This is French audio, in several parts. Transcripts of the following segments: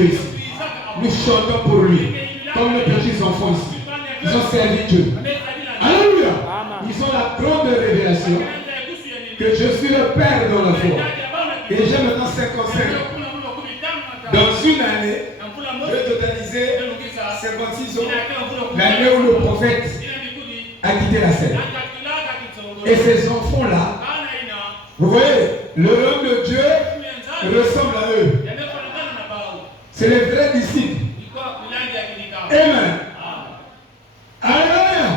Dieu ici. Nous chantons pour lui. Comme les petits enfants ici. Ils ont servi Dieu. Alléluia. Ils ont la grande révélation que je suis le Père dans la foi. Et j'ai maintenant 55 ans. Dans une année, je vais totaliser 56 ans. L'année où le prophète a quitté la scène. Et ces enfants-là, vous voyez, le royaume de Dieu ressemble à eux. C'est les vrais disciples. Amen. Alléluia.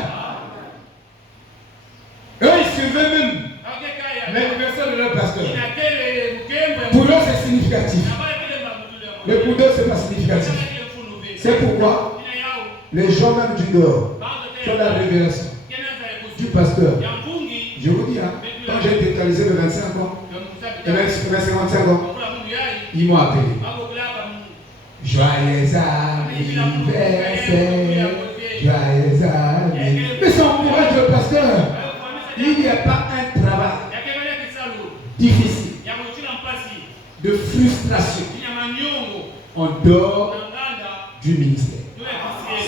Eux, ils suivaient même l'anniversaire de leur pasteur. Pour eux, c'est significatif. Mais pour d'autres, ce n'est pas significatif. C'est pourquoi les gens même du Nord qui ont la révélation du pasteur. Je vous dis, quand j'ai été réalisé de 25 ans, et même 55 ans, ils m'ont appelé. Joyeux anniversaire, joyeux anniversaire. Mais ça encourage le pasteur. Il n'y a pas un travail difficile de frustration en dehors du ministère.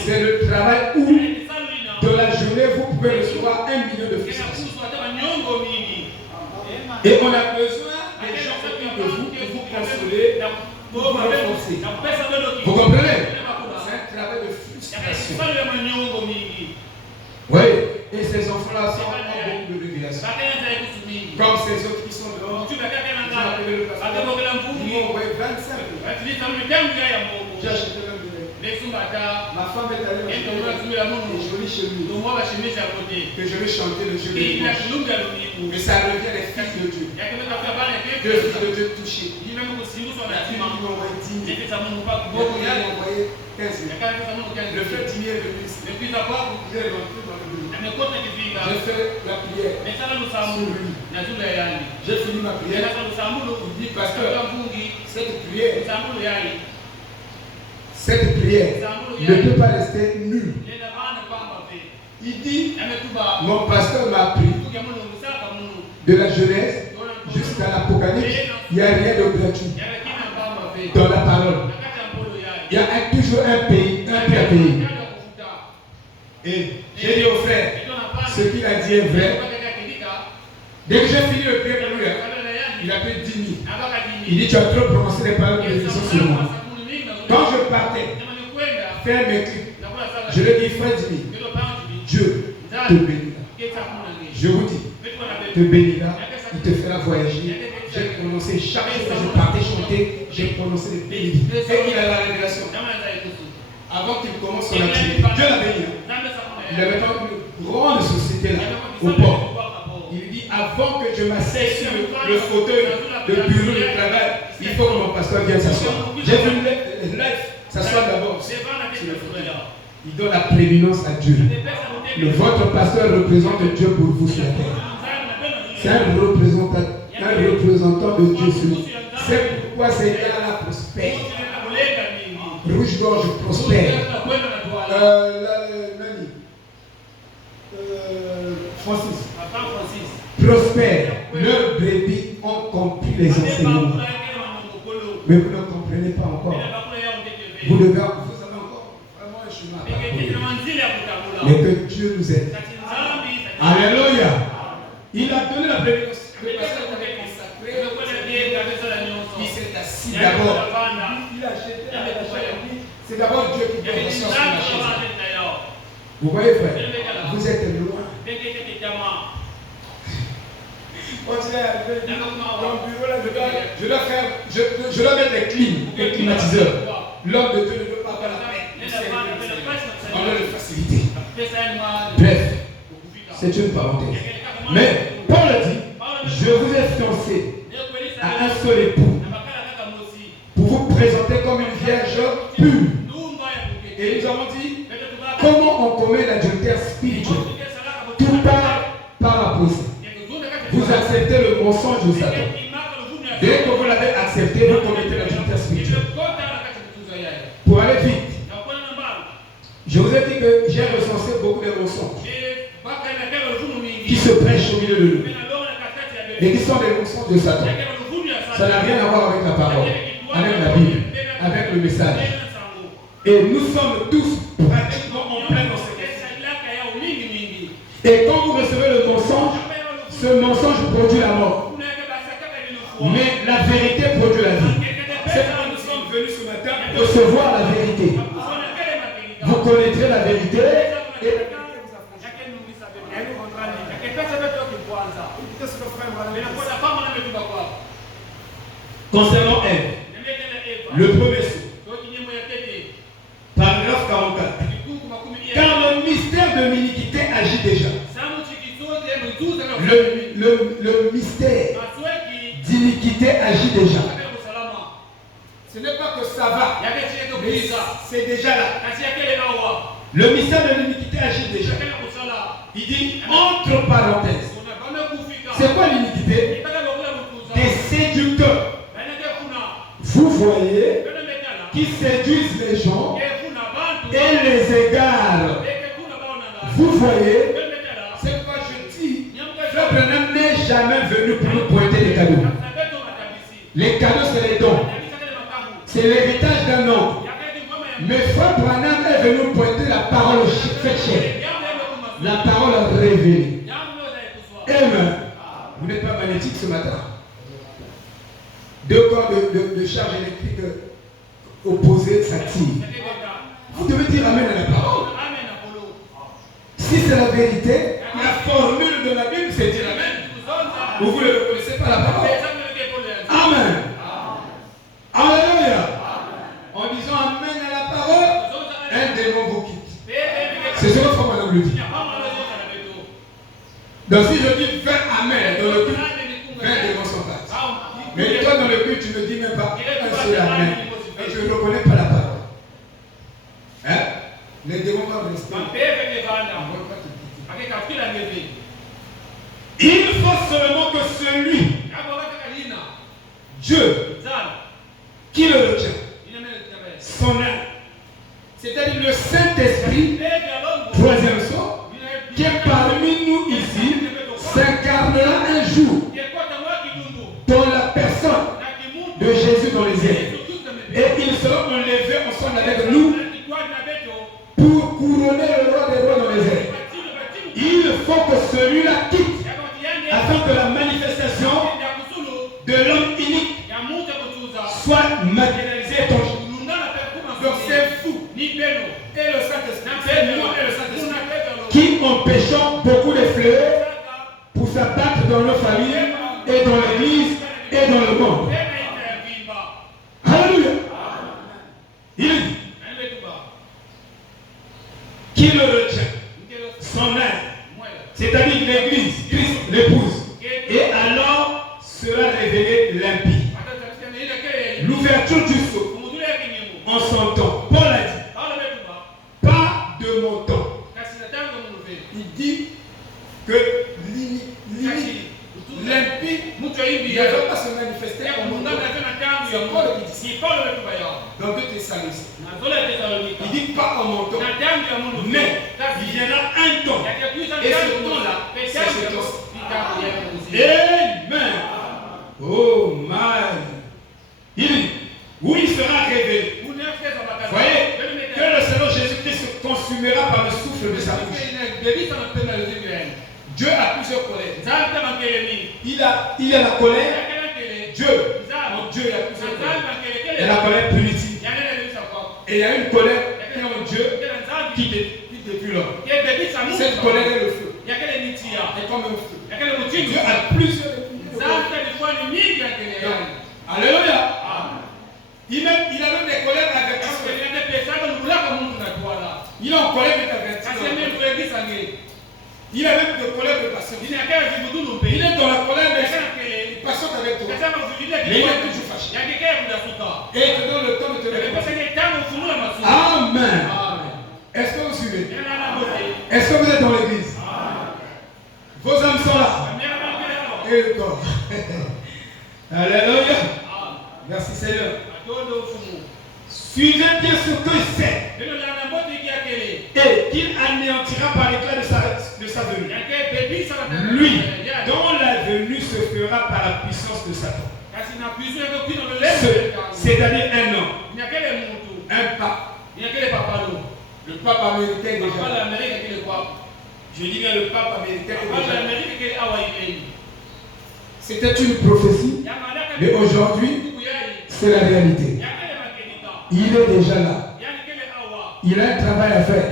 C'est le travail où, dans la journée, vous pouvez recevoir 1 million de frustrations. Et on a besoin des gens autour de vous pour vous consoler, pour vous renforcer. Vous comprenez? C'est un travail de frustration. Oui, et ces enfants-là sont en beaucoup de révélation. Comme ces autres qui sont dehors, ils ont appelé le pasteur. Ils m'ont envoyé 25 euros. J'ai acheté même de lait. Ma femme est allée au joli chemise. Que je vais chanter le Dieu de dimanche. Mais ça revient les fils de Dieu. Deux fils de Dieu touchés. Ils m'ont envoyé 10 000. Ils m'ont envoyé 15 000. Le frère Dimi est venu ici. J'ai rentré dans le bureau. J'ai fait la prière sur lui. J'ai fini ma prière. Il dit, pasteur, cette prière ne peut pas rester nulle. Il dit, mon pasteur m'a appris de la Genèse jusqu'à l'Apocalypse, il n'y a rien de gratuit dans la parole. Il y a toujours un pays, un pire pays. Et j'ai dit au frère, ce qu'il a dit est vrai. Dès que j'ai fini le prière pour lui, il a fait 10 000. Il dit, tu as trop prononcé les paroles de bénédiction sur moi. Quand je partais faire mes clips, je lui ai dit, frère Jimmy, Dieu te bénira. Je vous dis, te bénira, il te fera voyager. J'ai prononcé chaque fois que je partais chanter, j'ai prononcé les bénédictions. Et il a la révélation. Avant qu'il commence son activité, Dieu l'a béni. Il avait une grande société là, au port. Il dit, avant que je m'asseye sur le fauteuil de bureau de travail, il faut que mon pasteur vienne s'asseoir. J'ai vu le live s'asseoir d'abord sur le fauteuil. Il donne la prééminence à Dieu. Votre pasteur représente Dieu pour vous sur la terre. C'est un représentant de Dieu sur nous. C'est pourquoi ces gars-là prospèrent. Rouge-gorge prospère. Francis. Prospère. Leurs brebis ont compris les enseignements. Mais vous ne comprenez pas encore. Vous avez encore vraiment un chemin à parcourir. Mais que Dieu nous aide. Alléluia. Il a donné la prédication. Le pasteur avait consacré. Il s'est assis d'abord. Il a jeté la chaise. C'est d'abord Dieu qui donne sur la chaise. Vous voyez, frère, vous êtes loin. Continuez à arriver dans le bureau là, je dois mettre les climatiseurs. L'homme de Dieu ne veut pas faire la paix. On doit le faciliter. Bref, c'est une parenthèse. Mais Paul dit, je vous ai fiancé à un seul époux pour vous présenter comme une vierge pure. Et nous avons dit, comment on commet l'adultère spirituel? Tout part par la pensée. Vous acceptez le mensonge de Satan. Dès que vous l'avez accepté, vous commettez l'adultère spirituel. Pour aller vite, je vous ai dit que j'ai recensé beaucoup de mensonges qui se prêchent au milieu de nous et qui sont des mensonges de Satan. Ça n'a rien à voir avec la parole, avec la Bible, avec le message. Et nous sommes tous pratiquement en plein dans ce message. Et quand vous recevez le mensonge, ce mensonge produit la mort. Mais la vérité produit la vie. C'est pourquoi nous sommes venus ce matin recevoir la vérité. Vous connaîtrez la vérité et concernant Ève, le premier saut, paragraphe 44. Car le mystère de l'iniquité agit déjà. Le mystère d'iniquité agit déjà. Ce n'est pas que ça va, c'est déjà là. Le mystère de l'iniquité agit déjà. Il dit entre parenthèses. C'est quoi l'iniquité? Des séducteurs. Vous voyez, qui séduisent les gens et les égarent. Vous voyez, c'est quoi je dis. Frère Branham n'est jamais venu pour nous pointer les cadeaux. Les cadeaux, c'est les dons. C'est l'héritage d'un homme. Mais Frère Branham est venu pointer la parole faite chair. La parole révélée. Amen. Vous n'êtes pas magnétique ce matin. Deux corps de charge électrique opposés s'activent. Vous devez dire Amen à la parole. Si c'est la vérité, la formule de la Bible, c'est dire Amen. Vous ne reconnaissez pas la parole. Amen. Alléluia. En disant Amen à la parole, un démon vous quitte. C'est ce que Frère Branham le dit. Donc si je dis fais Amen dans le culte, 20 démons sont partis. Mais toi dans le culte, tu ne dis même pas un seul Amen. Et tu ne reconnais pas la parole. Hein? Les démons vont rester. Il faut seulement que celui, Dieu, qui le retient, son âme, c'est-à-dire le Saint-Esprit, troisième sort, qui est parmi nous ici, s'incarnera un jour dans la personne de Jésus dans les airs. Et ils seront enlevés ensemble avec nous pour couronner le roi des rois dans les airs. Il faut que celui-là quitte afin que la manifestation de l'homme unique soit matérialisée et tangible. Donc c'est fou. Et le Saint-Esprit, qui empêchons beaucoup de fleurs pour s'abattre dans nos familles et dans l'église et dans le monde. Alléluia. Il dit qui le retient, son âme, c'est-à-dire l'église, Christ l'épouse, et alors sera révélé l'impie. L'ouverture du sceau en son temps. Paul a dit pas de mon temps. Il dit que l'impie ne va pas se manifester en mon temps. C'est Paul qui dit. Dans 2 Thessaloniciens. Il dit pas en mon temps. Mais il y en a un temps. Et ce temps-là, c'est ce temps. Amen. Oh my. Il dit, où il sera révélé. Vous voyez que le Seigneur Jésus-Christ se consumera par le souffle de sa bouche. Dieu a plusieurs colères. Il a la colère. Dieu. En Dieu, il y a plusieurs colères. Il y a la colère punitive. Et il y a une colère qui est en Dieu qui détruit l'homme. Cette colère est le feu. C'est comme un feu. Dieu a plusieurs alléluia. Il a même des colères avertissantes. Il est en colère d'avertissement. Il a même des colères de patience. Il est dans la colère de patience avec toi. Mais il est toujours fâché. Et il te donne le temps de te répondre. Amen. Est-ce que vous suivez? Est-ce que vous êtes dans l'église? Vos âmes sont là. Et le corps. Alléluia. Merci Seigneur. Suivez bien ce que c'est. Et qu'il anéantira par l'éclat de sa venue. Lui, dont la venue se fera par la puissance de Satan. C'est-à-dire un homme un pape. Le pape américain déjà. Je dis bien le pape américain déjà. C'était une prophétie, mais aujourd'hui, c'est la réalité. Il est déjà là. Il a un travail à faire.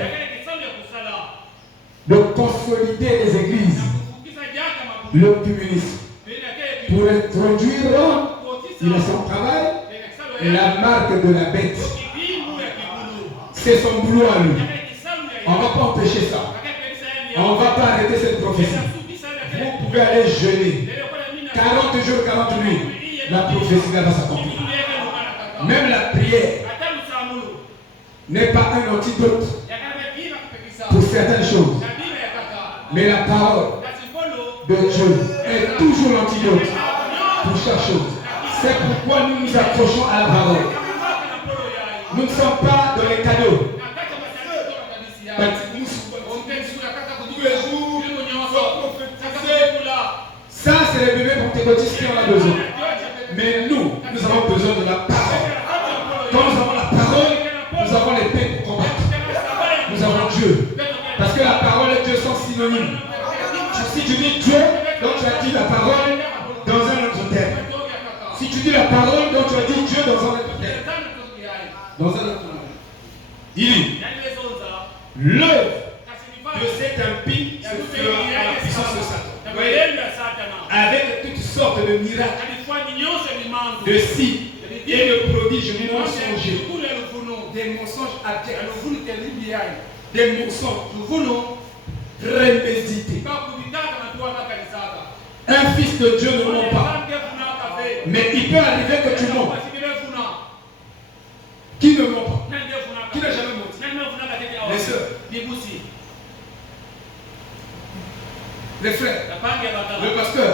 De consolider les églises, le communisme. Pour introduire, il a son travail et la marque de la bête. C'est son boulot à lui. On ne va pas empêcher ça. On ne va pas arrêter cette prophétie. Vous pouvez aller jeûner. 40 jours, 40 nuits. La prophétie va s'accomplir. Même la prière n'est pas un antidote pour certaines choses. Mais la parole de Dieu est toujours l'antidote pour chaque chose. C'est pourquoi nous nous accrochons à la parole. Nous ne sommes pas dans les cadeaux. Ça, c'est les bébés pentecôtistes qui en ont besoin. Mais nous avons besoin de la parole. Quand nous avons la parole, nous avons l'épée pour combattre. Nous avons Dieu. Parce que la parole et Dieu sont synonymes. Si tu dis Dieu, donc tu as dit la parole dans un autre terme. Si tu dis la parole, donc tu as dit Dieu dans un autre terme. Dans un autre terme. Il dit, l'œuvre de cet impie se fera à la puissance de Satan. Avec toutes sortes de miracles, de signes et de prodiges mensongers, des mensonges abjects, des mensonges prémédités. Un fils de Dieu ne ment pas. Mais il peut arriver que tu mens. Qui ne ment pas? Qui n'a jamais menti? Les sœurs, les frères, le pasteur,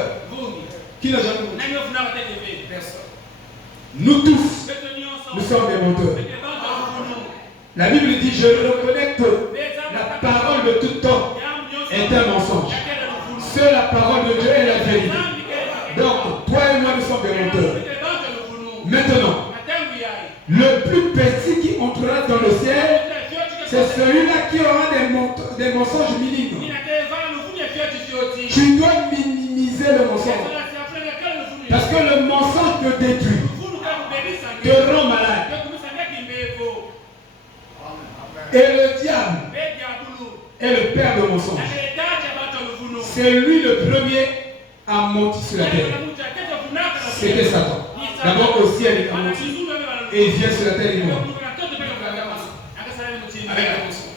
qui n'a jamais menti? Personne. Nous tous, nous sommes des menteurs. La Bible dit, je reconnais que la parole de tout homme est un mensonge. Seule la parole de Dieu est la vérité. Donc, toi et moi, nous sommes des menteurs. Maintenant, le plus petit qui entrera dans le ciel, c'est celui-là qui aura des mensonges minimes. Tu dois minimiser le mensonge. Parce que le mensonge te détruit, te rend malade. Et le diable est le père de mensonge. C'est lui le premier à mentir sur la terre. C'était Satan. D'abord au ciel, il a menti. Et il vient sur la terre, il ment. Avec la mensonge.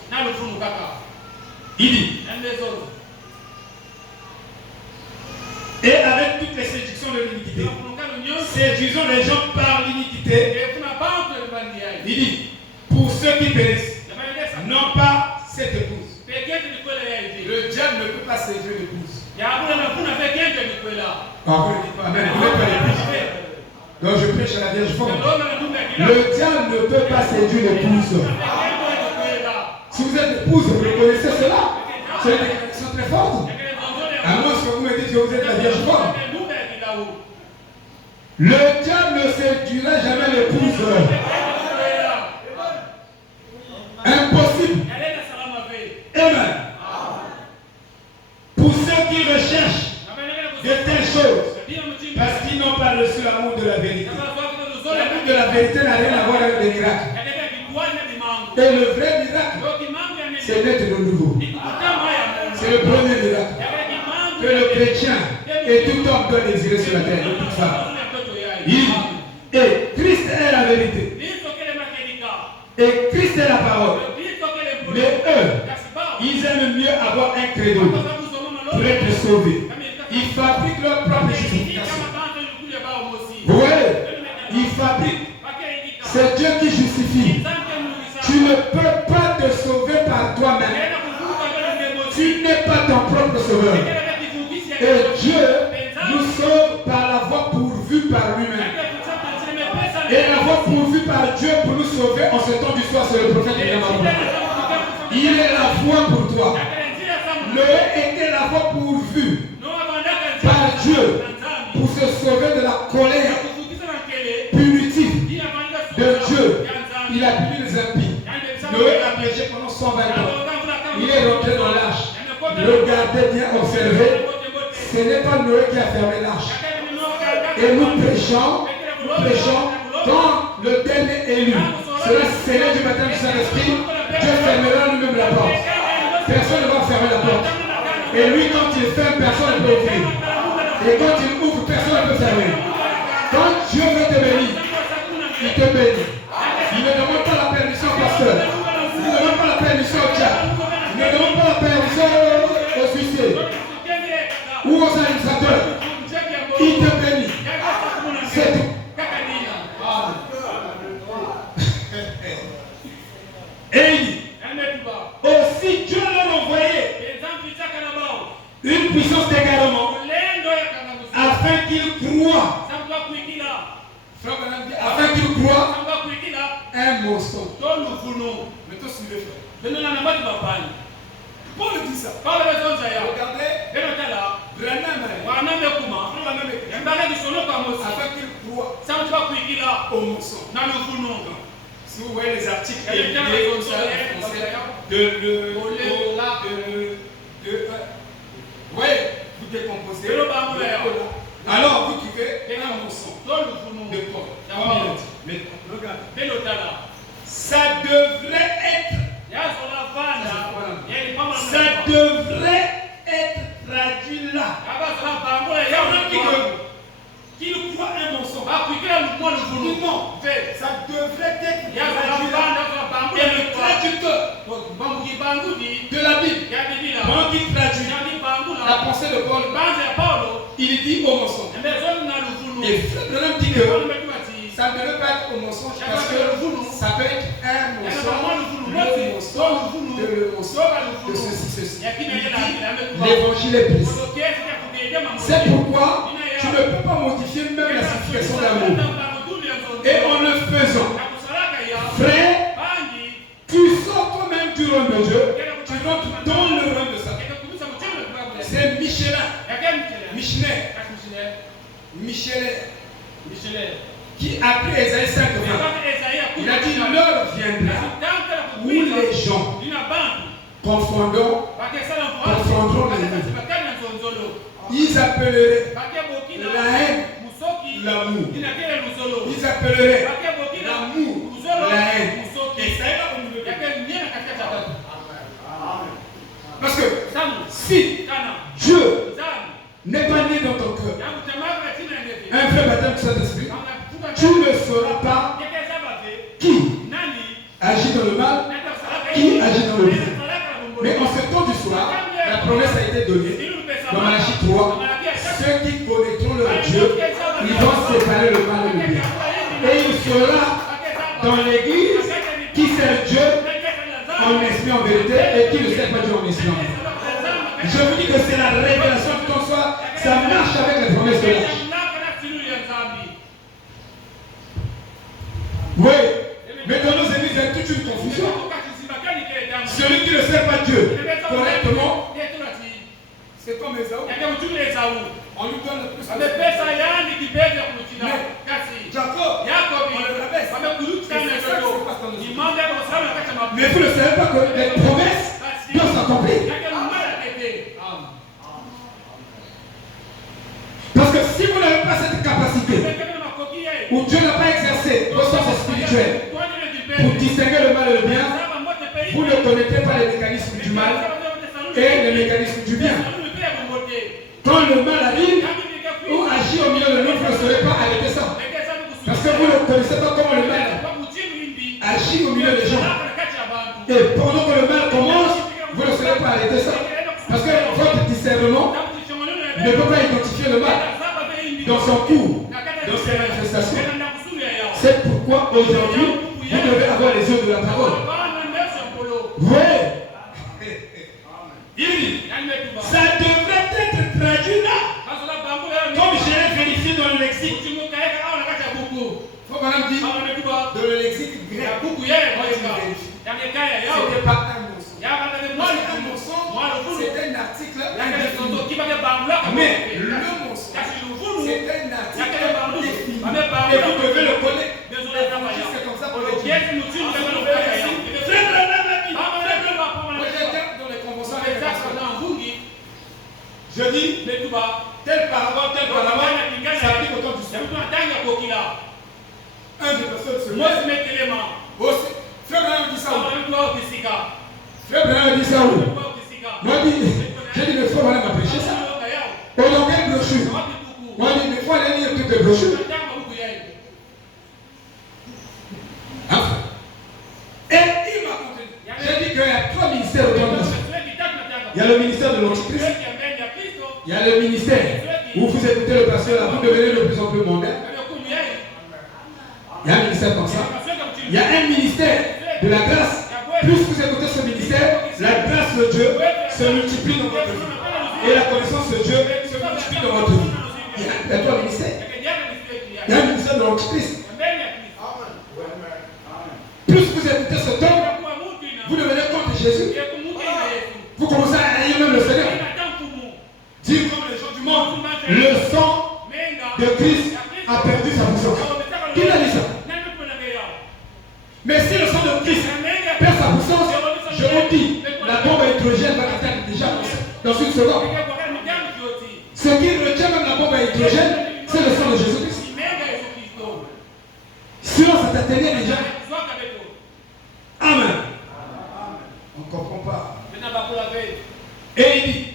Il dit. Et avec toutes les séductions de l'iniquité. Séduisons les gens par l'iniquité. Il dit. Pour ceux qui périssent. Non pas cette épouse. Le diable ne peut pas séduire l'épouse. Amen. Donc je prêche à la Vierge forte. Le diable ne peut pas séduire l'épouse. Si vous êtes épouse, vous reconnaissez cela. C'est une déclaration très forte. À moins que vous me dites que vous êtes la Vierge forte. Le diable ne séduira jamais l'épouse. Impossible. Amen. Pour ceux qui recherchent de telles choses, parce qu'ils n'ont pas reçu l'amour de la vérité. L'amour de la vérité n'a rien à voir avec les miracles. Et le vrai miracle, c'est d'être de nouveau. C'est le premier miracle que le chrétien et tout homme doit désirer sur la terre, de toute femme. Et Christ est la vérité. Et Christ est la parole. Mais eux, ils aiment mieux avoir un credo pour être sauvés. Ils fabriquent leur propre justification. Vous voyez, ils fabriquent. C'est Dieu qui justifie. Tu ne peux pas te sauver par toi-même. Tu n'es pas ton propre sauveur. Et Dieu nous sauve par la voie pourvue par lui-même. Et la voie pourvue par Dieu pour nous sauver en ce temps du soir, c'est le prophète Yahweh. Il est la voie pour toi. Noé était la voie pourvue par Dieu pour se sauver de la colère punitive de Dieu. Il a il a puni les impies. Noé a péché pendant 120 ans. Il est rentré dans l'arche. Regardez bien, observez. Ce n'est pas Noé qui a fermé l'arche. Et nous prêchons quand le dernier élu sera scellé du baptême du Saint-Esprit, Dieu fermera lui-même la porte. Personne ne va fermer la porte. Et lui, quand il ferme, personne ne peut ouvrir. Et quand il ouvre, personne ne peut fermer. Quand Dieu veut te bénir, il te bénit. Il ne demande pas la permission au pasteur. Il ne demande pas la permission au diable. Il ne demande pas la permission au suicide ou aux administrateurs. Il te bénit. C'est tout. Et il dit, aussi Dieu leur envoyait une puissance d'égarement afin qu'ils croient. Afin qu'ils croient un mensonge. Mettons suivez frère. Paul dit ça. Regardez. Afin qu'ils croient au mensonge. Si vous voyez les articles vous décomposez. Alors vous trouvez un mensonge de Paul. Mais regardez. Ça devrait être traduit là. Qu'il croit un mensonge. Non, ça devrait être traduit là. Et le traducteur de la Bible, quand il traduit la pensée de Paul, il dit au mensonge. Et Frère Branham dit que ça ne devrait pas être au mensonge parce que ça peut être un mensonge, le mensonge de ceci. L'évangile est précis. C'est pourquoi tu ne peux pas modifier même la signification d'amour. Et en le faisant, frère, tu sors toi-même du rôle de Dieu, tu rentres dans le rôle de Satan. C'est Michelet, qui après Esaïe 5, il a dit l'heure viendra où les gens confondront les mots. Ils appelleraient la haine l'amour. Ils appelleraient l'amour la haine. Et ça est là au milieu. Parce que si Dieu n'est pas né dans ton cœur, un vrai baptême du Saint-Esprit, tu ne sauras pas qui agit dans le mal, qui agit dans le bien. Mais en ce temps du soir, la promesse a été donnée dans Malachie 3. Ceux qui connaîtront leur Dieu, ils vont séparer le mal et le bien. Et il sera dans l'église qui sert Dieu en esprit en vérité et qui ne sert pas Dieu en esprit en vérité. Je vous dis que c'est la révélation de ton soir. Ça marche avec les promesses de l'âge. Oui, mais dans nos églises, il y a toute une confusion. Celui qui ne sert pas Dieu correctement, c'est comme Esaü. On lui donne le plus. Mais Jacob, on le rabaisse. Mais vous ne savez pas que les promesses doivent s'accomplir. Parce que si vous n'avez pas cette capacité, ou Dieu n'a pas exercé vos sens spirituels pour distinguer le mal et le bien, vous ne connaissez pas les mécanismes du mal et les mécanismes du bien. Quand le mal arrive ou agit au milieu de nous, vous ne saurez pas arrêter ça. Parce que vous ne connaissez pas comment le mal agit au milieu des gens. Et pendant que le mal commence, vous ne saurez pas arrêter ça. Parce que votre discernement ne peut pas identifier le mal dans son cours, dans ses manifestations. C'est pourquoi aujourd'hui, vous devez avoir les yeux de la parole. Oui. Il dit, ça devrait être traduit là. Comme je l'ai vérifié dans le lexique. Faut madame dire, dans le lexique grec, c'était pas un mensonge. Un mensonge, c'est un article indéfini. Mais le mensonge, c'est un article défini. Et vous devez le connaître. C'est comme ça. ça pour les dire. Frère Branham a dit. Moi j'étais dans les conventions avec les pasteurs. Je dis, telle parabole, ça applique autant du ciel. Un des pasteurs se met. Frère Branham dit ça où? Frère Branham dit ça où? Moi j'ai dit, mais frère Branham a prêché ça. On a quelle brochure? Moi j'ai dit, mais il faut aller lire toutes les brochures. Enfin. Et il m'a compris. J'ai dit qu'il y a 3 ministères autour de ça. Il y a le ministère de l'Antichrist. Il y a le ministère où vous écoutez le pasteur, là, vous devenez de plus en plus mondain. Il y a un ministère comme ça. Il y a un ministère de la grâce. Plus vous écoutez ce ministère, la grâce de Dieu se multiplie dans votre vie. Et la connaissance de Dieu se multiplie dans votre vie. Il y a 3 ministères. Il y a un ministère de l'Antichrist. Plus vous écoutez ce temps, vous devenez contre Jésus. Vous commencez à haïr même le Seigneur. Dire comme les gens du monde, le sang de Christ a perdu sa puissance. Qui a dit ça? Mais si le sang de Christ perd sa puissance, je vous dis, la bombe à hydrogène va atteindre déjà dans une seconde. Ce qui retient même la bombe à hydrogène, c'est le sang de Jésus-Christ. Sinon, ça t'atteindrait déjà. Amen. On ne comprend pas. Et il dit,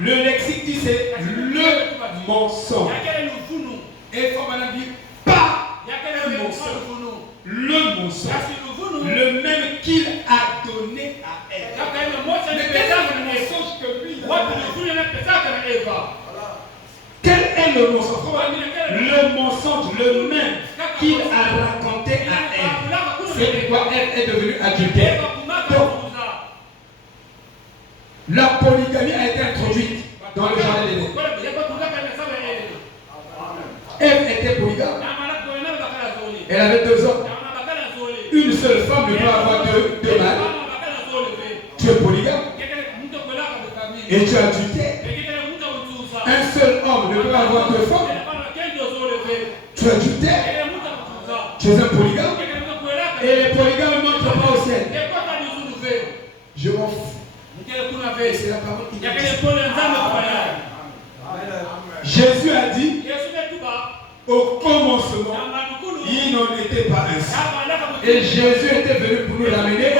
le lexique dit c'est le mensonge. Et il faut maintenant dire pas le mensonge. Le mensonge. Le même qu'il a donné à elle. Mais quel est le mensonge que lui a? Quel est le mensonge? Le mensonge, le même qu'il a raconté à elle. C'est pourquoi elle est devenue adultère. Donc, la polygamie a été introduite dans le jardin d'Éden. Elle était polygame. Elle avait 2 hommes. Une seule femme ne peut avoir deux maris. Tu es polygame. Et tu es adultère. Un seul homme ne peut avoir 2 femmes. Tu es adultère. Tu es un polygame. Et les polygames n'entrent pas au ciel. Je m'en fous. C'est la parole qui dit. Jésus a dit au commencement, il n'en était pas ainsi. Et Jésus était venu pour nous l'amener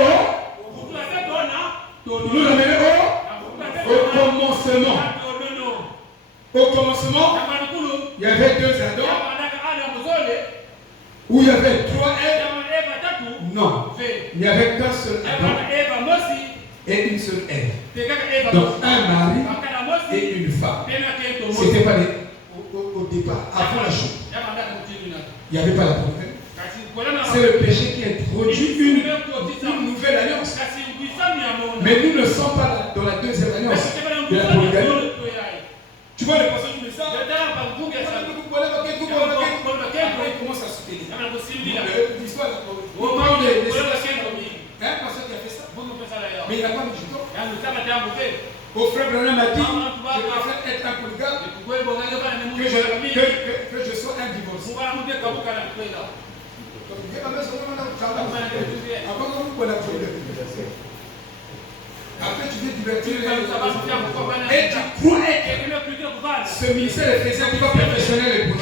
au commencement. Au commencement, il y avait 2 Adams. Où il y avait 3 Èves. Non, il n'y avait qu'un seul Adam et une seule Ève. Donc un mari et une femme. C'était pas au départ, avant la chute. Il n'y avait pas la problème. C'est le péché qui introduit une nouvelle alliance. Mais nous ne sommes pas dans la deuxième alliance de la polygamie. Tu vois le passage du message? Après, il commence à se tenir. L'histoire de un pasteur qui a fait ça. Mais il n'a pas mis du temps. Au frère Branham a dit, je préfère être un polygame que je sois un divorcé. Après tu viens divertir et tu crois être ce ministère est fait, c'est pas professionnel et pour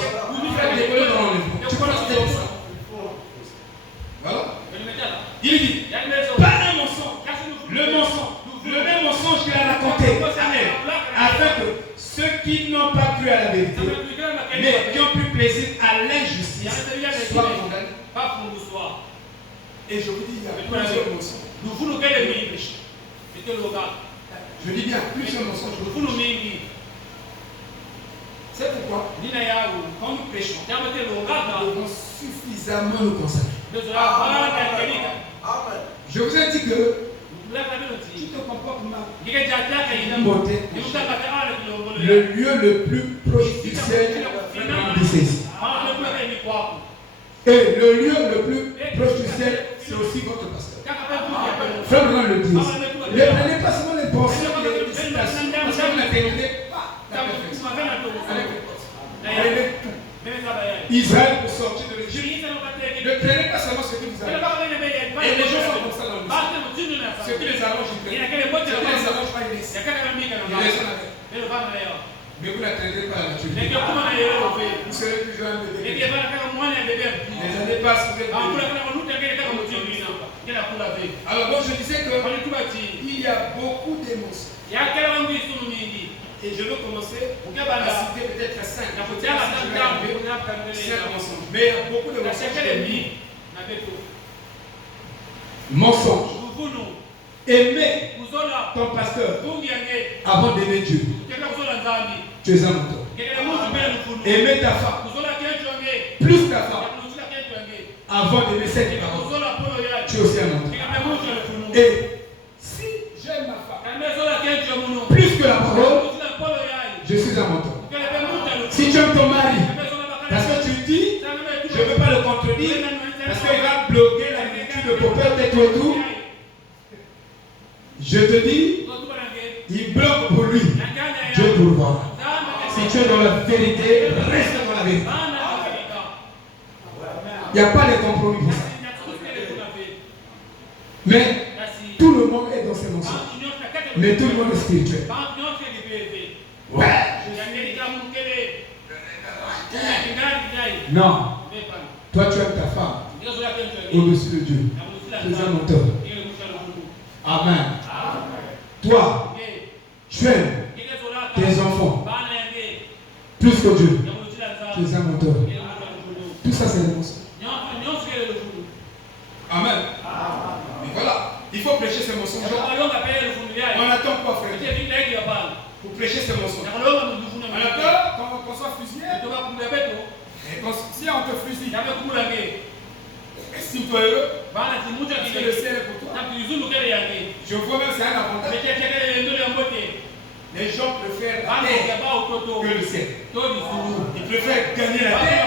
tu connais ça. Voilà. Il dit, pas un mensonge. Le même mensonge qu'il a raconté à elle, afin que ceux qui n'ont pas cru à la vérité, mais qui ont pris plaisir à l'injustice, soient condamnés. Et je vous dis, il y a plusieurs mensonges. Je dis bien, plusieurs mensonges. C'est pourquoi, quand nous prêchons, nous devons suffisamment nous consacrer. Je vous ai dit que tu te comportes mal. Le lieu le plus proche du ciel, c'est ici. Et le lieu le plus proche du ciel, c'est aussi votre pasteur. Frère Branham le dit. Ne prenez pas seulement les pensées et les citations, parce que vous n'atteignez pas la perfection. Prenez tout. Israël pour sortir de l'Égypte. Ne prenez pas seulement ce Mais vous n'atteindrez pas la maturité. Vous serez toujours un bébé. Les années passent, vous êtes bébé. Alors donc je disais que il y a beaucoup d'émotions. Et je veux commencer à citer peut-être 5. Mais il y a beaucoup d'émotions. Mensonge. Aimer ton pasteur avant d'aimer Dieu. Tu es un menteur. Aimer ta femme plus ta femme avant d'aimer cette parole. Tu es aussi un menteur. Et si j'aime ma femme plus que la parole, je suis un menteur. Si tu aimes ton mari, parce que tu dis, je ne veux pas le contredire, parce qu'il va bloquer la nourriture de Popper, tête autour. Je te dis, il bloque pour lui. Dieu pourvoit. Si tu es dans la vérité, reste dans la vérité. Il n'y a pas de compromis pour ça. Mais tout le monde est dans ses mensonges. Mais tout le monde est spirituel. Ouais. Non. Toi, tu aimes ta femme au-dessus de Dieu. Tu es un menteur. Amen. Toi, tu aimes tes enfants plus que Dieu. Tu es un menteur. Tout ça, c'est des mensonges. Amen. Mais voilà, il faut prêcher ces mensonges. On attend quoi, frère? Pour prêcher ces mensonges. On attend qu'on soit fusillé. Si on te fusille, estime-toi heureux. Parce que le ciel est pour toi. Je vois même c'est un avantage. Les gens préfèrent la terre que le ciel. Ils préfèrent gagner la terre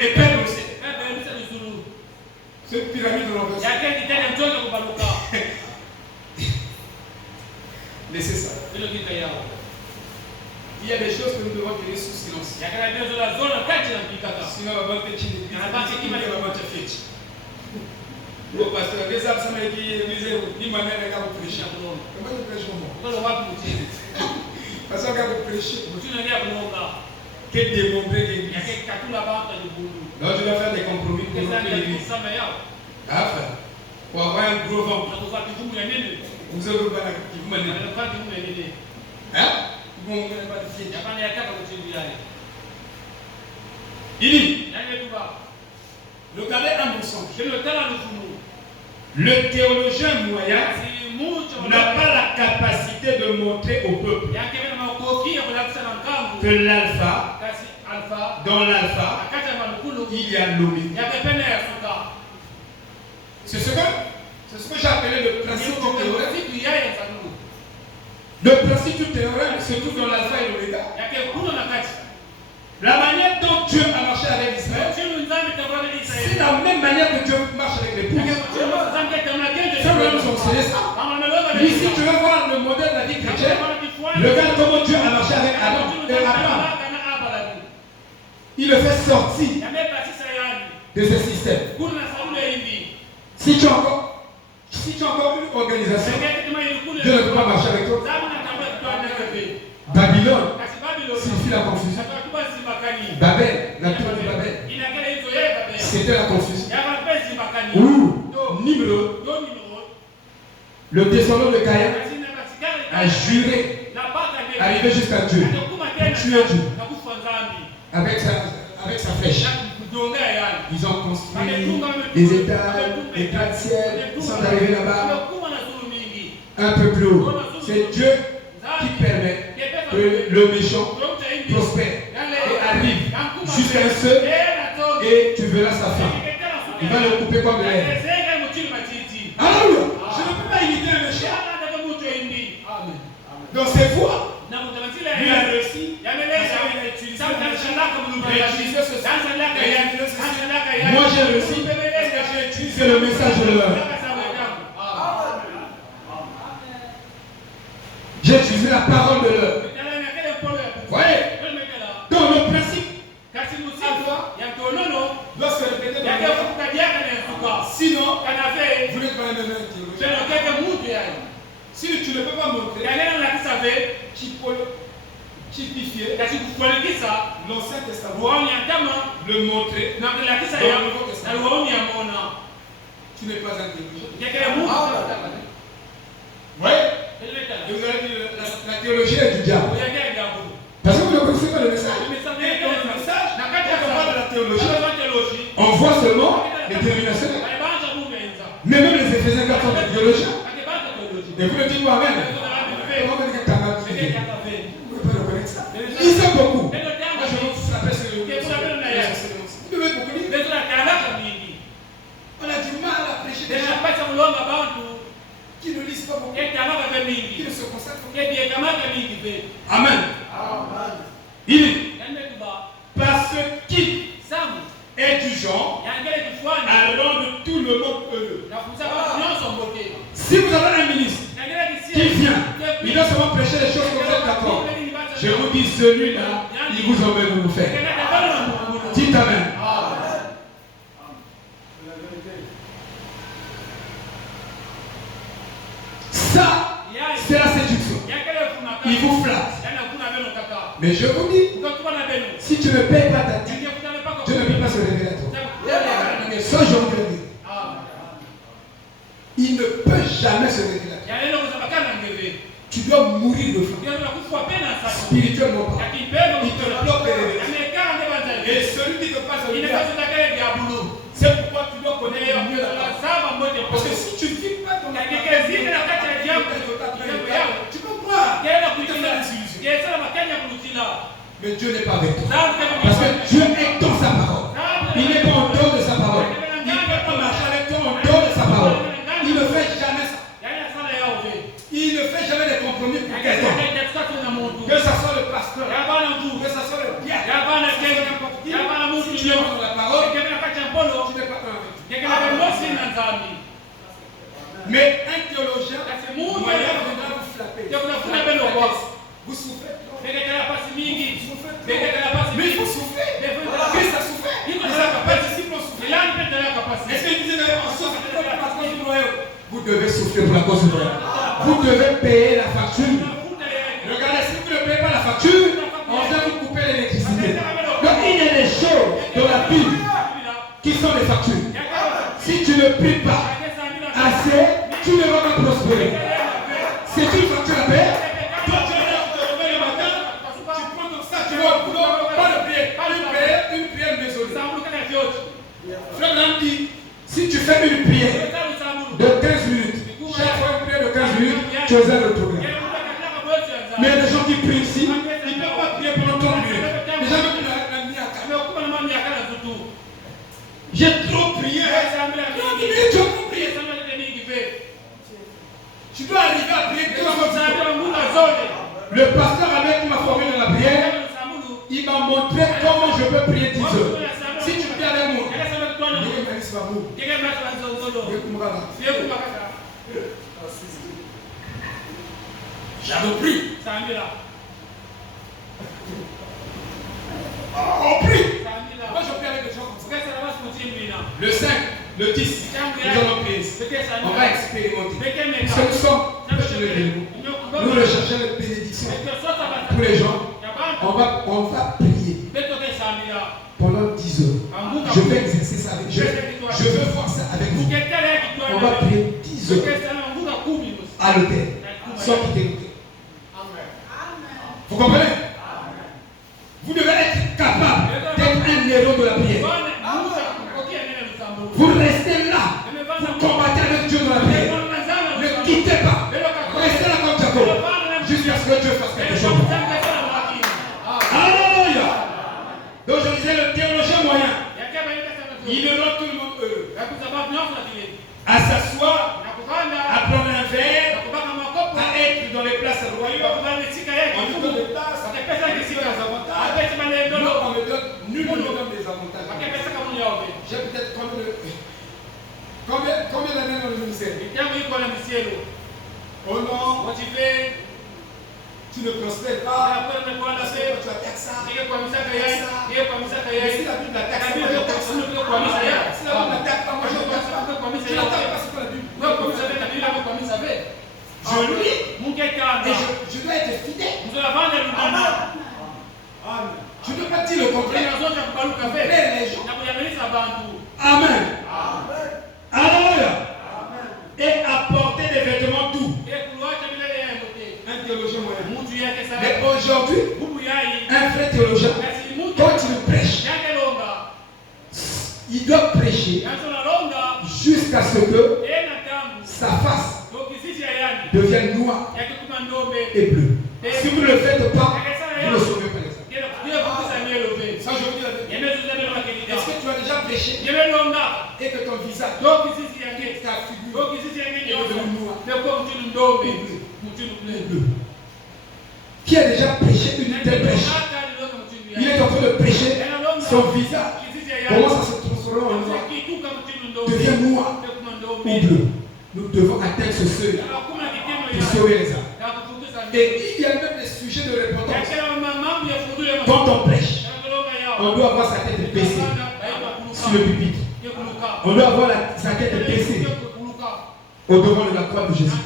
et perdre le ciel. C'est une pyramide de l'envers. Laissez ça. Il y a des choses que nous devons tenir sous silence. Sinon, on va faire petit. Le pasteur, les âmes, ça m'a dit, il m'a même regardé pour prêcher. Comment je prêche parce qu'on va prêcher. Que démontrer l'église. Donc tu vas faire des compromis pour l'église. Pour avoir un gros ventre. Vous avez pas qui vous menez. Hein? Il dit, regardez un mensonge. Le théologien moyen n'a pas la capacité de montrer au peuple que l'alpha, dans l'alpha, il y a l'oméga. C'est ce que j'ai appelé le principe du théorème. Le principe du théorème se trouve dans l'alpha et l'oméga. La manière dont Dieu a marché avec Israël, c'est la même manière que Dieu marche avec les pauvres. Ici, tu veux voir le modèle de la vie chrétienne. Regarde comment Dieu a marché avec Adam et Abraham. Il le fait sortir de ce système. Si tu as encore une organisation, Dieu ne peut pas marcher avec toi. Babylone signifie la confusion. Babel, la tour de Babel, c'était la confusion. Ou Nimrod, le descendant de Caïn, a juré arriver jusqu'à Dieu, tuer Dieu avec sa flèche. Ils ont construit des étages, des gratte-ciel, ils sont arrivés là-bas un peu plus haut. C'est Dieu qui permet que le méchant prospère et arrive jusqu'à un seul et tu verras sa fin. Il va le couper comme l'air. Alléluia. Je ne peux pas imiter un méchant. Donc c'est quoi? Il a réussi. Moi j'ai réussi parce que j'ai utilisé le message de l'heure. J'ai utilisé la parole de l'heure. Voyez? Donc le principe doit se répéter dans le sinon, vous n'êtes pas les mêmes. Si tu ne peux pas montrer, typifier l'Ancien Testament, le montrer dans le Nouveau Testament. Tu n'es pas un théologien. Oui. Et vous avez dit la théologie est du diable. Parce que vous ne connaissez pas le message. Et dans le message, quand on parle de la théologie, on voit seulement les dénominations. Mais même les Éphésiens 4 sont des théologiens. Et vous le dites moi-même. Comment vous dites que Tama dit? Vous ne pouvez pas reconnaître ça. Lisez beaucoup. Moi, je vais vous frapper sur le vous devez beaucoup lire. On a du mal à prêcher des gens qui ne lisent pas beaucoup, qui ne se consacrent pas. Amen. Il dit, parce qui est du genre à rendre tout le monde heureux. Si vous avez un ministre qui vient, il doit seulement prêcher les choses que vous êtes d'accord. Je vous dis, celui-là, il vous emmène où vous faites. Dites Amen. Ça, c'est la séduction. Il vous flatte. Mais je vous dis, si tu ne payes pas ta dîme, Dieu ne peut pas se révéler à toi. Ça, je vous le dis. Il ne peut jamais se révéler à toi. Tu dois mourir de faim. Spirituellement pas. Il te bloque les révélations. Et celui qui te passe au c'est pourquoi tu dois connaître mieux la parole. Parce que si tu ne vis pas ton tu peux croire. Mais Dieu n'est pas avec toi. Parce que Dieu est dans sa parole. Il n'est pas en dehors de sa parole. Il ne peut pas marcher avec toi en dehors de sa parole. Il ne fait jamais ça. Il ne fait jamais de compromis pour quelqu'un. Que ce soit le pasteur, que ce soit le diacre, si tu es dans la parole, tu n'es pas un. Mais un théologien, moyen viendra vous flapper. Vous souffrez. Mais il faut souffrir. Christ a souffert. Les disciples ont souffert. Est-ce qu'il disait d'ailleurs, on souffre pour la cause du royaume? Vous devez souffrir pour la cause du royaume. Vous devez payer la facture. Regardez, si vous ne payez pas la facture, on vient vous couper l'électricité. Donc il y a des choses dans la Bible qui sont des factures. Si tu ne pries pas assez, tu ne vas pas prospérer. C'est une facture à payer. Toi, tu te réveilles le matin, tu prends ton sac, tu vas au boulot, pas de prière, une prière désolée. Frère Lam dit, si tu fais une prière de 15 minutes, chaque fois une prière de 15 minutes, tu as le programme. Mais il y a des gens qui prient ici, ils ne peuvent pas prier pendant 30 minutes. Les gens qui l'ont mis à 4. J'ai trop prié. Non, tu as trop prié. Tu dois arriver à prier 2 heures. Le pasteur avec qui m'a formé dans la prière, il m'a montré comment je peux prier 10 heures. Si tu pries avec moi, j'avais pris. On prie. Moi je prie avec les gens comme ça. Le 5, le 10, nous allons prier. On va expérimenter. Parce que nous sommes, nous recherchons les bénédictions pour les gens. On va prier pendant 10 heures. Je vais exercer ça avec vous. Je veux voir ça avec vous. On va prier 10 heures à l'hôtel, sans quitter l'hôtel. Vous comprenez? Vous devez être capable d'être un héros de la prière. Vous restez là. Vous combattez avec Dieu dans la prière. Ne quittez pas. Restez là comme Jacob. Jusqu'à ce que Dieu fasse quelque chose. Alléluia. Donc je disais le théologien moyen. Il rend tout le monde heureux. À s'asseoir, à prendre un verre, à être dans les places royales. On nous donne des places, on des avantages. Non, on me donne, nul ne me donne des avantages. J'ai peut-être combien d'années dans le ministère? Oh non, tu ne prospères pas. Parce que tu attaques ça. Mais si la Bible attaque, si la Bible n'attaque pas, moi je n'attaque pas. Tu n'attaques pas, c'est quoi la Bible? Je lis et je dois être fidèle. rencontrer les gens. Amen. Alléluia. Et apporter des vêtements doux. Un théologien moyen. Mais aujourd'hui, un vrai théologien, quand il prêche, il doit prêcher jusqu'à ce que sa face devienne noire et bleue. Si vous ne le faites pas, vous ne sauvez pas les âmes. Ça, je vous dis la vérité. Est-ce que tu as déjà prêché et que ton visage, ta figure est devenue noire et bleue? Qui a déjà prêché une telle prêche? Il est en train de prêcher, son visage commence à se transformer en noir, devient noir ou bleu. Nous devons atteindre ce seuil pour sauver les âmes. Et il y a même des sujets de repentance. Quand on prêche, on doit avoir sa tête baissée sur le pupitre. On doit avoir sa tête baissée au devant de la croix de Jésus.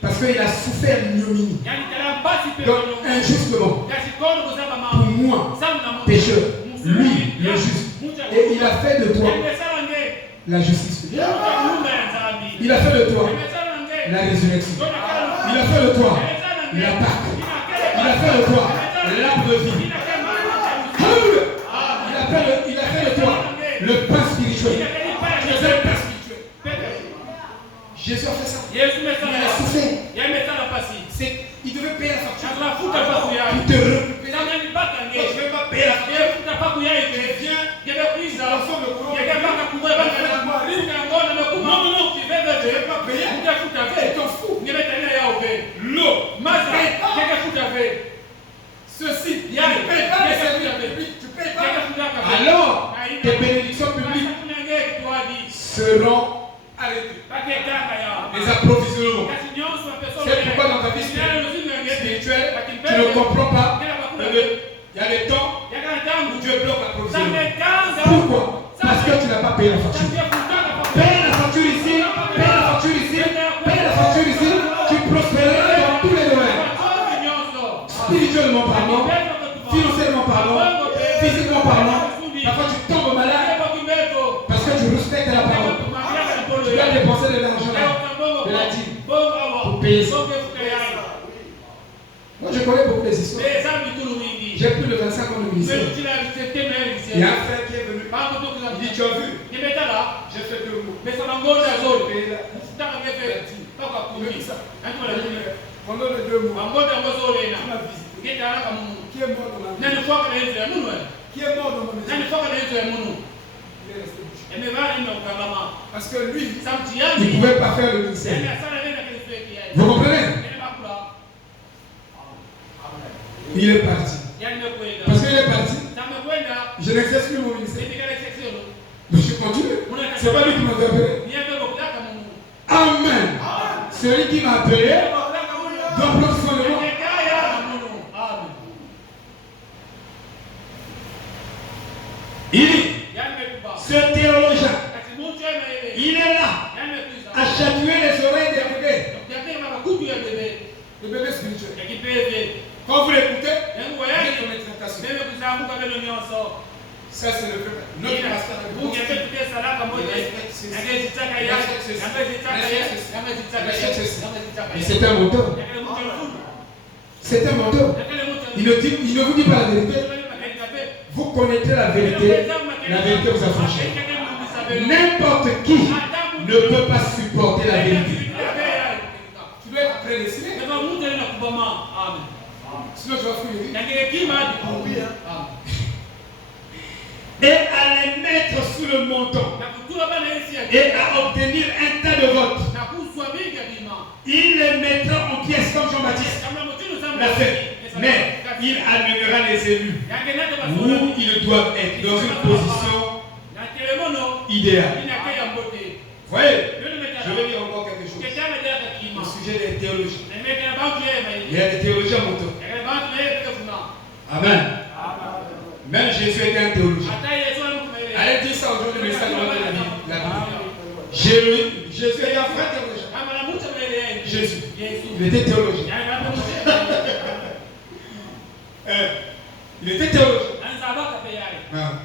Parce qu'il a souffert l'ignominie. Donc, injustement, pour moi, pécheur, lui, le juste. Et il a fait de toi la justice. Il a fait de toi la résurrection. Il a fait de toi la Pâque. Il a fait de toi l'arbre de vie. Il a fait de toi le pain spirituel. Tu es un pain spirituel. Jésus a fait ça. Il a souffert. Il devait payer la facture. Pour te récupérer. Je ne vais pas payer la facture. Je viens. L'enfant me courant. Non, tu ne vais pas payer. Tu t'en fous. L'eau. Ceci. Tu ne payes pas les services publics. Tu ne payes pas. Alors, tes bénédictions publiques seront arrêtées. Les approvisionnements. C'est pourquoi dans ta vie spirituelle, tu ne comprends pas. Il y a des temps où Dieu bloque l'approvisionnement. Pourquoi? Parce que tu n'as pas payé la facture. Paye la facture ici, paye la facture ici, paye la facture ici, tu prospéreras dans tous les domaines. Spirituellement parlant, financièrement parlant, physiquement parlant, parfois tu tombes malade parce que tu respectes la parole. Tu dois dépenser de l'argent, de la dîme, pour payer ça. Moi je connais beaucoup des histoires. J'ai plus de 25 ans de ministère. Il y a un frère qui est venu. Il dit tu as vu? J'ai fait 2 mots. Pendant les 2 mois, tu m'as visité. Qui est mort dans ma vie? Qui est mort dans ma maison? Il est resté bouché. Parce que lui, il ne pouvait pas faire le ministère. Vous comprenez? Il est parti. Parce qu'il est parti, je n'exerce plus mon ministère. Mais je continue. Ce n'est pas lui qui m'a appelé. Amen. Celui qui m'a appelé doit prendre soin de moi. Il dit, ce théologien, il est là à chatouiller les oreilles des bébés. Le bébé spirituel. Quand vous l'écoutez, vous voyez ton exaltation. Ça, c'est le peuple. Notre pasteur. Mais c'est un menteur. C'est un menteur. Il ne vous dit pas la vérité. Vous connaîtrez la vérité vous affranchira. N'importe qui ne peut pas supporter la vérité. Tu dois être prédestiné. Sinon, je vais fuir. Et à les mettre sous le menton et à obtenir un tas de votes. Il les mettra en pièces comme Jean-Baptiste l'a fait. Mais il amènera les élus où ils doivent être dans une position idéale. Vous voyez, je vais dire encore quelque chose au sujet des théologiens. Il y a des théologiens menteurs. Amen. Même Jésus était un théologien. Allez dire ça aujourd'hui, mais ça ne va pas la Bible. Jésus était un vrai théologien. Jésus, il était théologien. Il était théologien.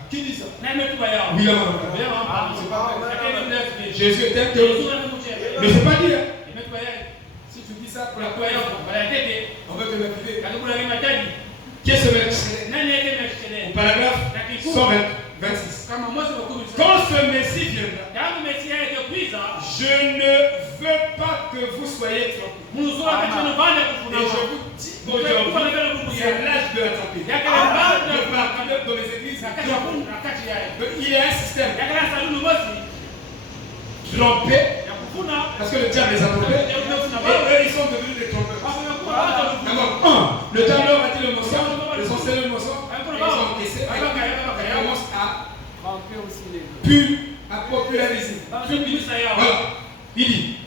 Qui dit ça? Jésus est un théologie. Mais c'est pas dire. Si tu dis ça pour la croyance, on va te lapider. Qui est ce Melchizedek? Au paragraphe 126. Quand ce Messie viendra, je ne veux pas que vous soyez trompés. Et je vous dis, c'est l'âge de la trompée. Dans les églises, il y a un système trompé, parce que le diable les a trompés, et eux ils sont devenus des trompeurs. D'abord, le diable leur a dit le mensonge, ils ont scellé le mensonge, ils ont encaissé, et ils commencent à tromper aussi les deux. Puis à populariser. Voilà. Il dit,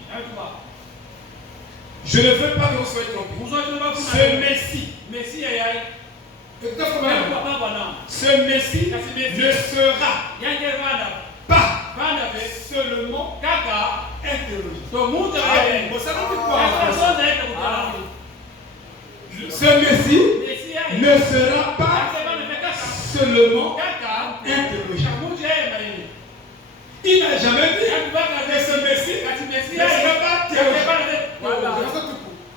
je ne veux pas que vous soyez trompés. Ce Messie, ce Messie ne sera pas seulement interrogé. Vous savez pourquoi? Ce Messie ne sera pas seulement interrogé. Il n'a jamais dit que ce Messie ne sera pas théologien.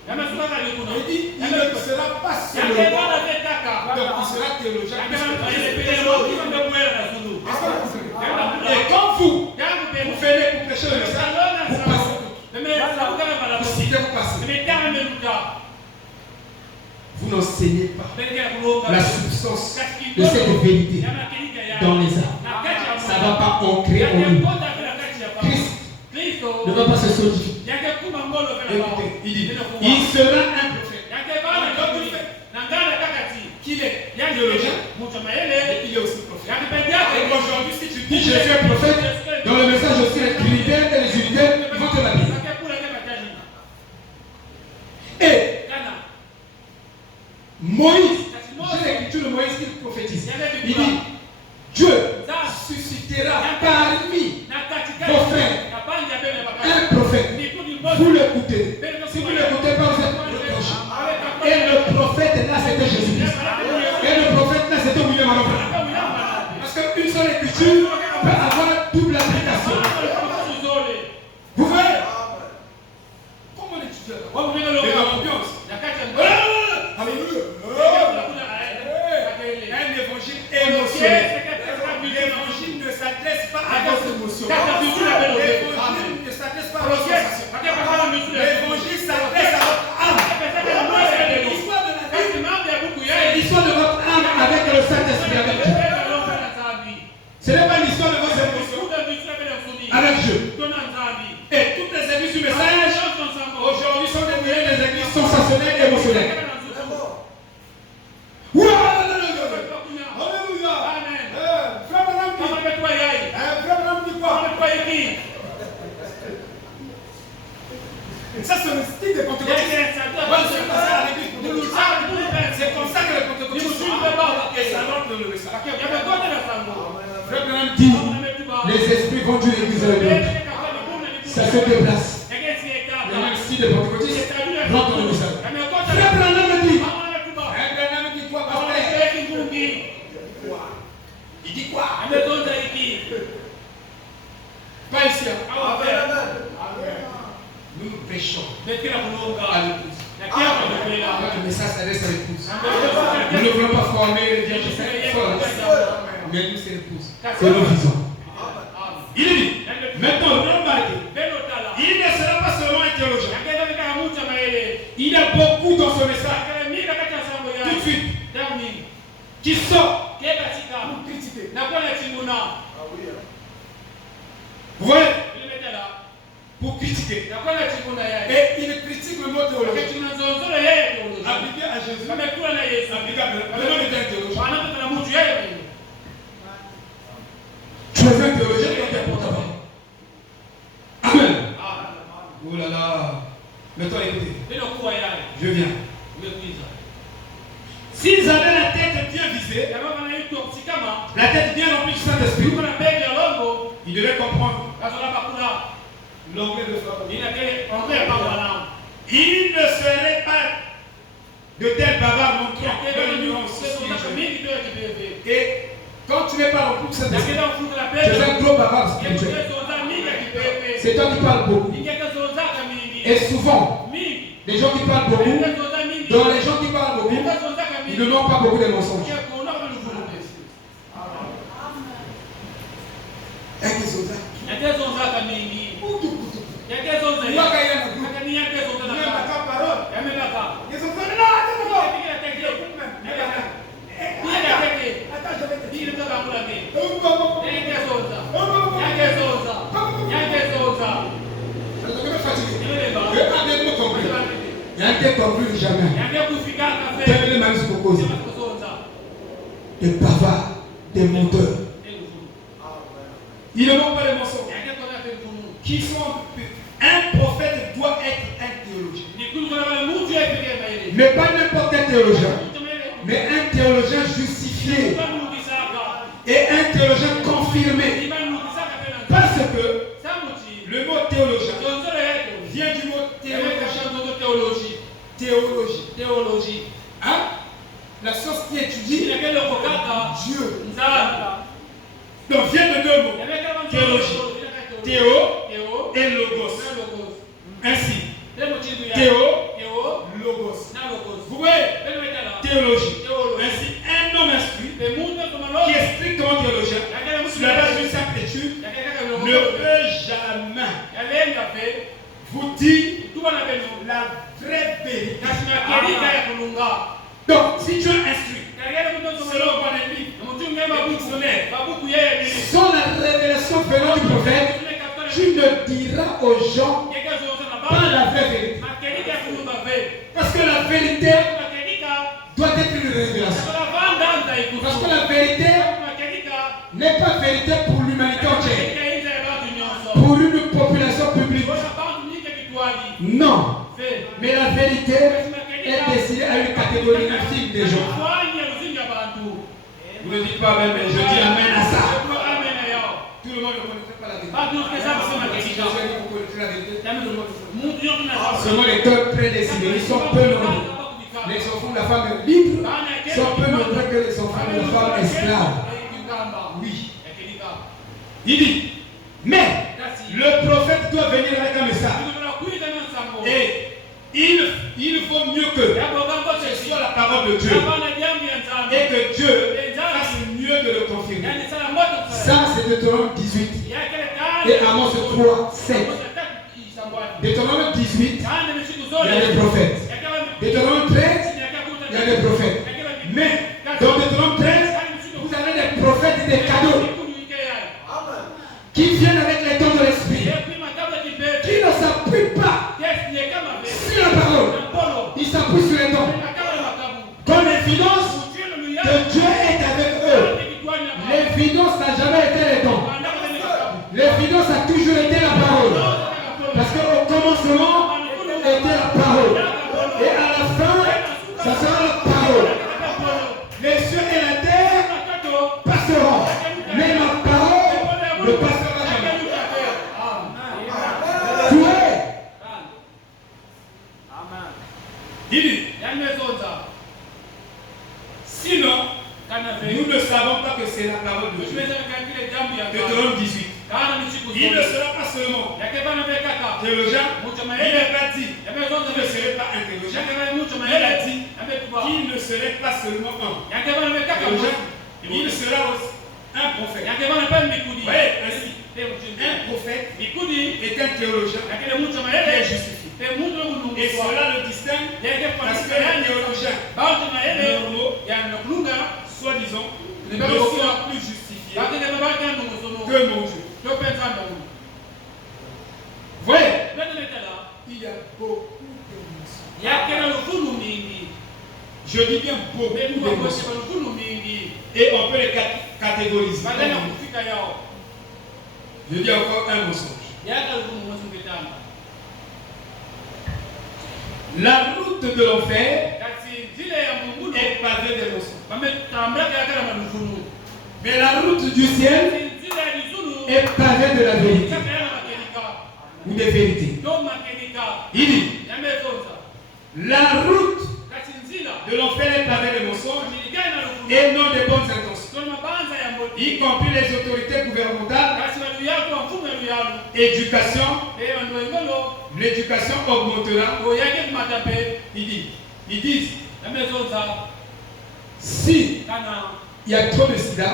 Il dit il ne sera pas seulement. Donc il sera théologien. Et quand vous venez pour prêcher le message, vous passez. Vous citez, vous passez. Vous n'enseignez pas la substance de cette vérité dans les âmes. Ça ne va pas ancrer en nous. Christ ne va pas se solidifier. Écoutez, il dit, il sera un prophète. Qu'il est théologien, et il est aussi prophète. Et aujourd'hui, si tu dis je suis un prophète, dans le message aussi, les Trinitaires et les Unitaires vont te la dire. Et Moïse, j'ai l'écriture de Moïse qui prophétise. Il dit, Dieu suscitera parmi vos frères un prophète. Vous l'écoutez. Si vous ne l'écoutez pas, vous êtes reproché. Et le prophète là, c'était Jésus-Christ. Et le prophète là, c'était William Alonso. Parce qu'une seule écriture peut avoir double application. Vous voyez? Comment on étudie là? Et dans l'ambiance. Alléluia. Un évangile émotionnel. L'évangile ne s'adresse pas à vos émotions. L'évangile ne s'adresse pas à vos sensations. L'évangile s'adresse à votre âme. L'histoire de la vie, c'est l'histoire de votre âme avec le Saint-Esprit, avec Dieu. Ce n'est pas l'histoire de vos émotions avec Dieu. Et toutes les églises du message aujourd'hui sont devenues des églises sensationnelles et émotionnelles. Ça, c'est le style des pentecôtistes. C'est comme ça que les pentecôtistes sont. Et ça rentre dans le message. Frère Branham dit, les esprits vont d'une église à l'autre. Ça se déplace. Le même style des pentecôtistes rentre dans le message. Frère Branham dit, quoi, pasteur? Il dit quoi? Pas ici. Nous prêchons à l'épouse. Notre message s'adresse à l'épouse. Nous ne voulons pas former les vierges folles, mais nous c'est l'épouse. C'est nos visions. Il dit, maintenant, remarquez, il ne sera pas seulement un théologien. Il y a beaucoup dans ce message, tout de suite, qui sort pour critiquer. Vous voyez? Pour critiquer. Et il critique le mot théologie. Appliqué à Jésus. Applicable. Le nom est un théologien. Tu es un théologien qui est porte-parole. Amen. Oh là là. Maintenant écoutez. Je viens. S'ils avaient la tête bien visée, la tête bien remplie du Saint-Esprit, ils devaient comprendre l'anglais de Fabien. Il ne serait pas de tels bavards montrant leur ignorance spirituelle. Et quand tu n'es pas rempli de Saint-Esprit, tu es un gros bavard spirituel. C'est toi qui parles beaucoup. Et souvent, les gens qui parlent beaucoup, dans les gens qui parlent beaucoup, ils ne n'ont pas beaucoup de mensonges. Il y a un qui conclut jamais. Des bavards, des menteurs. Ils ne manquent pas les mensonges. Qui sont un prophète doit être un théologien. Mais pas n'importe quel théologien. Mais un théologien justifié. Et un théologien confirmé. Parce que le mot théologien vient du mot théologie. Théologie. Hein? La science qui étudie Dieu. Donc vient de deux mots. Théologie. Théo et logos. Ainsi. Théo, logos. Vous voyez? Théologie. Ainsi, un homme instruit qui est strictement théologien, sur la base d'une simple étude, ne peut jamais vous dire la vraie vérité. Donc, si tu es instruit, selon mon livre, sans la révélation venant du prophète, tu ne diras aux gens pas la vraie vérité. Parce que la vérité doit être une révélation. Parce que la vérité n'est pas vérité pour l'humanité entière, pour une population publique. Non. Mais la vérité est destinée à une catégorie infime des gens. Vous ne dites pas même, mais je dis amen à ça. Tout le monde ne connaît pas la vérité. Seulement les cœurs prédestinés, ils sont peu nombreux. Les enfants de la femme libre sont peu nombreux que les enfants de la femme esclave. Oui. Il dit, mais le prophète doit venir avec un message. Et il vaut mieux que ce soit la parole de Dieu. Et que Dieu fasse mieux de le confirmer. Ça, c'est Deutéronome 18. Et Amos 3, 7. Deutéronome 18, il y a des prophètes. Deutéronome 13, il y a des prophètes. Mais dans Deutéronome 13, vous avez des prophètes et des cadeaux qui viennent avec les dons de l'esprit, qui ne s'appuient pas sur la parole, ils s'appuient sur les dons. Comme l'évidence que Dieu est avec eux. L'évidence n'a jamais été les dons. L'évidence a toujours été la parole. Parce qu'au commencement était la parole. Et à la fin, ça sera la parole. Les cieux et la terre passeront. Mais ma parole ne passera jamais. Tu es. Il dit, sinon, nous ne savons pas que c'est la parole de Dieu. Deutéronome 18. Il ne sera pas seulement théologien, il n'a pas dit qu'il ne serait pas un théologien, il a dit qu'il ne serait pas seulement un théologien, il sera aussi un prophète. Vous voyez, ainsi, un prophète est un théologien qui est justifié. Et cela le distingue parce que les théologiens normaux, soi-disant, ne sont plus justifiés que mon Dieu. Vous voyez, il y a beaucoup de mensonges. Je dis bien beaucoup de mensonges. Et on peut les catégoriser. Je dis encore un mensonge. La route de l'enfer est pavée de mensonges. Mais la route du ciel est pavée de la vérité. Ou des vérités. Il dit, la route y compris les autorités gouvernementales, éducation, l'éducation augmentera. Ils disent, si il y a trop de sida,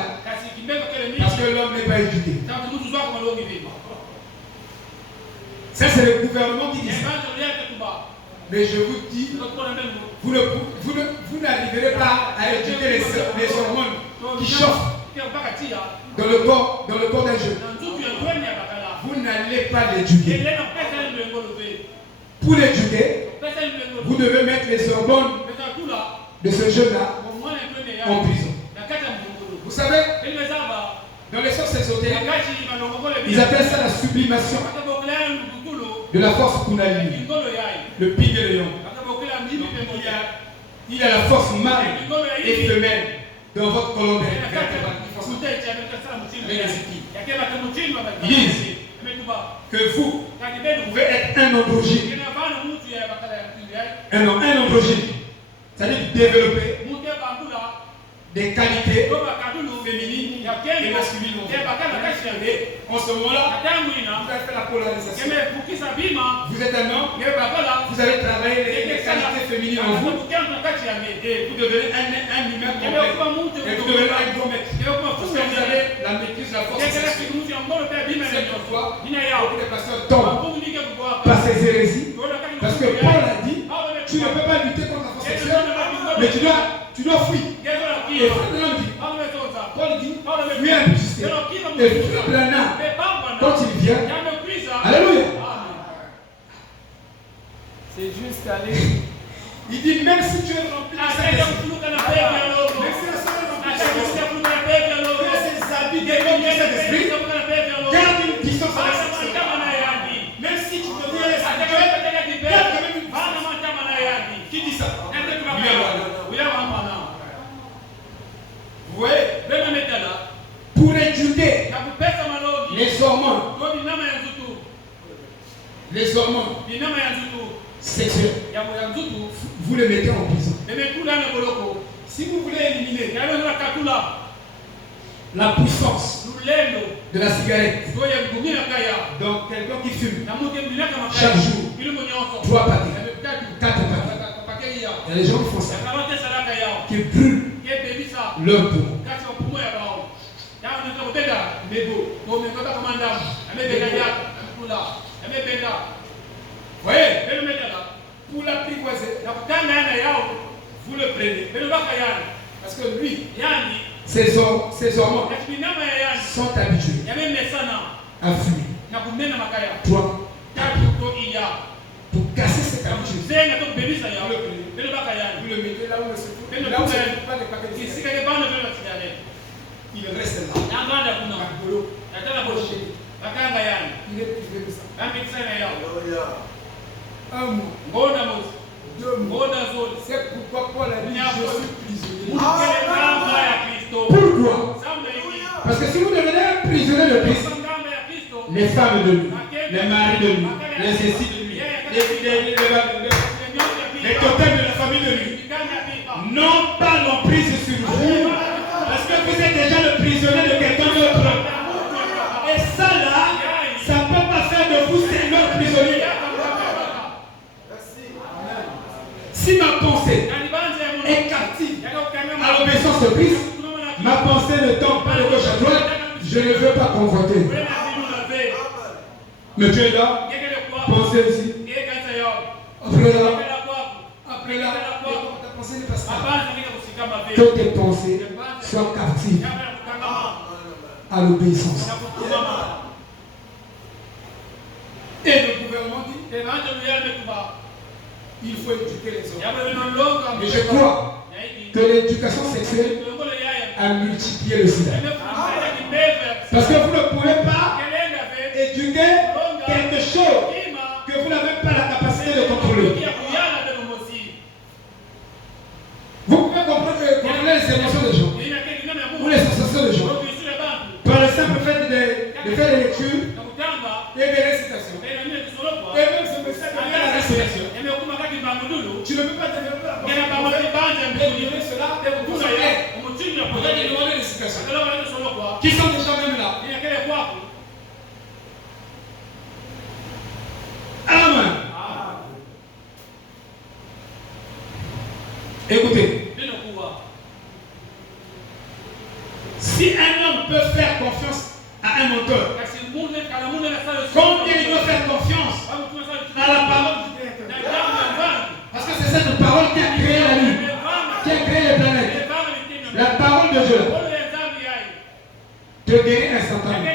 parce que l'homme n'est pas éduqué. Ça, c'est le gouvernement qui dit ça. Mais je vous dis, vous n'arriverez pas à éduquer les hormones qui chauffent dans le corps d'un jeune. Vous n'allez pas l'éduquer. Pour l'éduquer, vous devez mettre les hormones de ce jeune-là en prison. Vous savez, dans les sciences ésotériques, ils appellent ça la sublimation de la force Kundalini, le pig et le lion. Il y a la force mâle et femelle dans votre colonne vertébrale. Ils disent que vous pouvez être un androgyne. Un androgyne, c'est-à-dire développer des qualités féminines et masculines. En ce moment-là, vous avez fait la polarisation. Vous êtes un homme, vous allez travailler les qualités féminines en vous, et vous devenez un humain complet. Et vous devenez un gros mec. Parce que vous avez la maîtrise de la force sexuelle. C'est pourquoi beaucoup de pasteurs tombent par ces hérésies. Parce que Paul a dit, tu ne peux pas lutter contre la force sexuelle, mais tu dois fuir. Et Paul dit, fuis l'injustice. Et fuis Branham, quand il vient, alléluia. C'est juste aller. Il dit, même si tu es rempli de Saint-Esprit, même si la soeur est remplie de Saint-Esprit, tu as ses habits démons du Saint-Esprit, garde une distance avec cette soeur. Même si tu deviens spirituel, garde quand même une distance. Qui dit ça? Vous voyez? Pour étudier les hormones sexuelles, vous les mettez en prison. Si vous voulez éliminer la puissance de la cigarette, donc quelqu'un qui fume chaque jour, 3 paquets, 4 paquets, il y a des gens qui font ça, qui brûlent leur peau. Voyez, pour l'apprivoiser, vous le prenez. Parce que lui, ses hormones sont habitués à fumer. Toi, pour casser cette habitude, vous le mettez là où il se trouve. Là où il ne se pas des paquets de cigarettes. Il reste là. Il est privé de ça. Un mois, 2 mois. C'est pourquoi Paul a dit, je suis prisonnier. Pourquoi? Parce que si vous devenez un prisonnier de Christ, les femmes de lui, les maris de lui, les esprits de lui, les totems de la famille de lui, n'ont pas l'emprise sur vous, parce que vous êtes déjà le prisonnier de quelqu'un d'autre. Et ça là, ça ne peut pas faire de vous Seigneur prisonnier. Si ma pensée est captive à l'obéissance de Christ, ma pensée ne tombe pas de gauche à droite, je ne veux pas convoiter. Mais tu es là, pensez ici. Après là, ta pensée ne passe pas. Que tes pensées soient captives à l'obéissance. Et le gouvernement dit, il faut éduquer les hommes. Et je crois que l'éducation sexuelle a multiplié le sida. Parce que vous ne pouvez pas éduquer quelque chose que vous n'avez pas la capacité de contrôler. Vous pouvez comprendre les émotions des gens ou les sensations des gens par le simple fait de faire des lectures et des récitations. Et même ce message de la récitation. Tu ne peux pas développer la pensée. Et donner cela, vous allez demander des citations. qui sont déjà même là. Amen. Écoutez, si un homme peut faire confiance à un menteur, combien il doit faire confiance à la parole du Créateur? Parce que c'est cette parole qui a créé la nuit, qui a créé les planètes. La parole de Dieu te guérit instantanément.